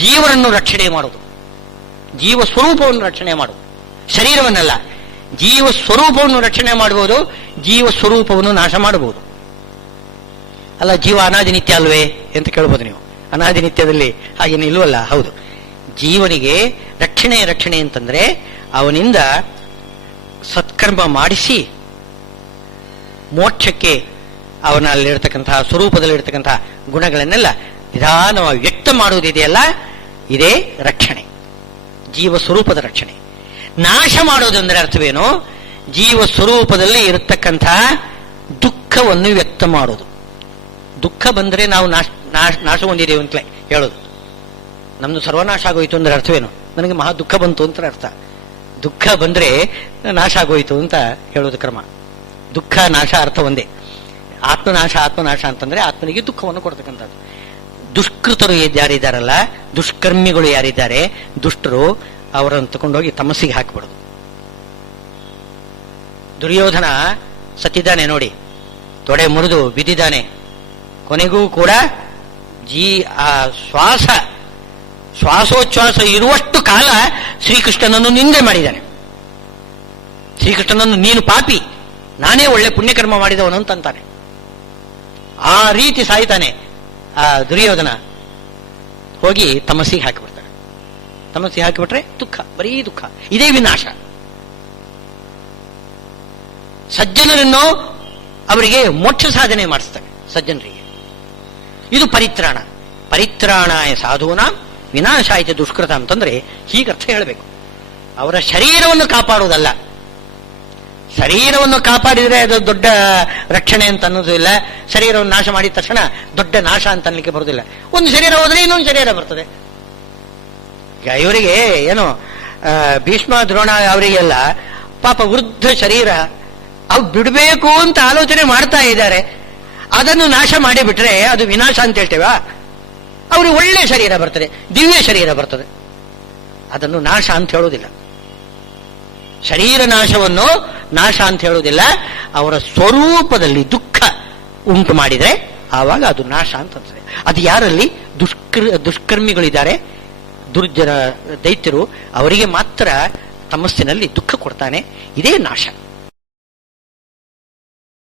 ಜೀವರನ್ನು ರಕ್ಷಣೆ ಮಾಡುವುದು, ಜೀವ ಸ್ವರೂಪವನ್ನು ರಕ್ಷಣೆ ಮಾಡುವುದು, ಶರೀರವನ್ನಲ್ಲ. ಜೀವ ಸ್ವರೂಪವನ್ನು ರಕ್ಷಣೆ ಮಾಡಬಹುದು, ಜೀವ ಸ್ವರೂಪವನ್ನು ನಾಶ ಮಾಡಬಹುದು. ಅಲ್ಲ, ಜೀವ ಅನಾದಿ ನಿತ್ಯ ಅಲ್ವೇ ಅಂತ ಕೇಳ್ಬೋದು ನೀವು. ಅನಾದಿ ನಿತ್ಯದಲ್ಲಿ ಹಾಗೇನು ಇಲ್ವಲ್ಲ. ಹೌದು, ಜೀವನಿಗೆ ರಕ್ಷಣೆ ಅಂತಂದ್ರೆ ಅವನಿಂದ ಸತ್ಕರ್ಮ ಮಾಡಿಸಿ ಮೋಕ್ಷಕ್ಕೆ ಅವನಲ್ಲಿರ್ತಕ್ಕಂತಹ ಸ್ವರೂಪದಲ್ಲಿರ್ತಕ್ಕಂತಹ ಗುಣಗಳನ್ನೆಲ್ಲ ನಿಧಾನವಾಗಿ ವ್ಯಕ್ತ ಮಾಡುವುದಿದೆಯಲ್ಲ, ಇದೇ ರಕ್ಷಣೆ, ಜೀವ ಸ್ವರೂಪದ ರಕ್ಷಣೆ. ನಾಶ ಮಾಡೋದಂದ್ರೆ ಅರ್ಥವೇನು, ಜೀವ ಸ್ವರೂಪದಲ್ಲಿ ಇರತಕ್ಕಂತಹ ದುಃಖವನ್ನು ವ್ಯಕ್ತ ಮಾಡೋದು. ದುಃಖ ಬಂದ್ರೆ ನಾವು ನಾಶ ಹೊಂದಿದ್ದೇವೆ ಅಂತಲೇ ಹೇಳೋದು. ನಮ್ದು ಸರ್ವನಾಶ ಆಗೋಯ್ತು ಅಂದ್ರೆ ಅರ್ಥವೇನು, ನನಗೆ ಮಹಾ ದುಃಖ ಬಂತು ಅಂತ ಅರ್ಥ. ದುಃಖ ಬಂದ್ರೆ ನಾಶ ಆಗೋಯ್ತು ಅಂತ ಹೇಳೋದು ಕ್ರಮ. ದುಃಖ ನಾಶ ಅರ್ಥ ಒಂದೇ. ಆತ್ಮನಾಶ ಅಂತಂದ್ರೆ ಆತ್ಮನಿಗೆ ದುಃಖವನ್ನು ಕೊಡ್ತಕ್ಕಂಥದ್ದು. ದುಷ್ಕೃತರು ಯಾರಿದ್ದಾರಲ್ಲ, ದುಷ್ಕರ್ಮಿಗಳು ಯಾರಿದ್ದಾರೆ, ದುಷ್ಟರು, ಅವರನ್ನು ತಗೊಂಡೋಗಿ ತಮಸ್ಸಿಗೆ ಹಾಕಿಬಿಡೋದು. ದುರ್ಯೋಧನ ಸತ್ತಿದ್ದಾನೆ ನೋಡಿ, ತೊಡೆ ಮುರಿದು ಬಿದ್ದಿದ್ದಾನೆ. ಕೊನೆಗೂ ಕೂಡ ಶ್ವಾಸೋಚ್ಛ್ವಾಸ ಇರುವಷ್ಟು ಕಾಲ ಶ್ರೀಕೃಷ್ಣನನ್ನು ನಿಂದೆ ಮಾಡಿದ್ದಾನೆ. ಶ್ರೀಕೃಷ್ಣನನ್ನು ನೀನು ಪಾಪಿ, ನಾನೇ ಒಳ್ಳೆ ಪುಣ್ಯಕರ್ಮ ಮಾಡಿದವನು ಅಂತಾನೆ. ಆ ರೀತಿ ಸಾಯ್ತಾನೆ ಆ ದುರ್ಯೋಧನ. ಹೋಗಿ ತಮಸ್ಸಿಗೆ ಹಾಕಿಬಿಡ್ತಾನೆ. ತಮಸ್ಸಿಗೆ ಹಾಕಿಬಿಟ್ರೆ ದುಃಖ, ಬರೀ ದುಃಖ. ಇದೇ ವಿನಾಶ. ಸಜ್ಜನರನ್ನು ಅವರಿಗೆ ಮೋಕ್ಷ ಸಾಧನೆ ಮಾಡಿಸ್ತಾನೆ ಸಜ್ಜನರಿಗೆ. ಇದು ಪರಿತ್ರಾಣ. ಪರಿತ್ರಾಣಾಯ ಸಾಧೂನಾಂ ವಿನಾಶಾಯಿತ ದುಷ್ಕೃತ ಅಂತಂದ್ರೆ ಹೀಗೆ ಅರ್ಥ ಹೇಳಬೇಕು. ಅವರ ಶರೀರವನ್ನು ಕಾಪಾಡುವುದಲ್ಲ. ಶರೀರವನ್ನು ಕಾಪಾಡಿದರೆ ಅದು ದೊಡ್ಡ ರಕ್ಷಣೆ ಅಂತ ಅನ್ನೋದಿಲ್ಲ. ಶರೀರವನ್ನು ನಾಶ ಮಾಡಿದ ತಕ್ಷಣ ದೊಡ್ಡ ನಾಶ ಅಂತ ಅನ್ಲಿಕ್ಕೆ ಬರುವುದಿಲ್ಲ. ಒಂದು ಶರೀರ ಹೋದ್ರೆ ಇನ್ನೊಂದು ಶರೀರ ಬರ್ತದೆ. ಈಗ ಇವರಿಗೆ ಏನು ಭೀಷ್ಮ ದ್ರೋಣ ಅವರಿಗೆಲ್ಲ ಪಾಪ ವೃದ್ಧ ಶರೀರ ಅವು ಬಿಡಬೇಕು ಅಂತ ಆಲೋಚನೆ ಮಾಡ್ತಾ ಇದ್ದಾರೆ. ಅದನ್ನು ನಾಶ ಮಾಡಿಬಿಟ್ರೆ ಅದು ವಿನಾಶ ಅಂತ ಹೇಳ್ತೇವ? ಅವ್ರಿಗೆ ಒಳ್ಳೆ ಶರೀರ ಬರ್ತದೆ, ದಿವ್ಯ ಶರೀರ ಬರ್ತದೆ. ಅದನ್ನು ನಾಶ ಅಂತ ಹೇಳುವುದಿಲ್ಲ. ಶರೀರ ನಾಶವನ್ನು ನಾಶ ಅಂತ ಹೇಳುವುದಿಲ್ಲ. ಅವರ ಸ್ವರೂಪದಲ್ಲಿ ದುಃಖ ಉಂಟು ಮಾಡಿದರೆ ಆವಾಗ ಅದು ನಾಶ ಅಂತಂತದೆ. ಅದು ಯಾರಲ್ಲಿ ದುಷ್ಕರ್ಮಿಗಳಿದ್ದಾರೆ, ದುರ್ಜನ ದೈತ್ಯರು, ಅವರಿಗೆ ಮಾತ್ರ ತಮಸ್ಸಿನಲ್ಲಿ ದುಃಖ ಕೊಡ್ತಾನೆ. ಇದೇ ನಾಶ.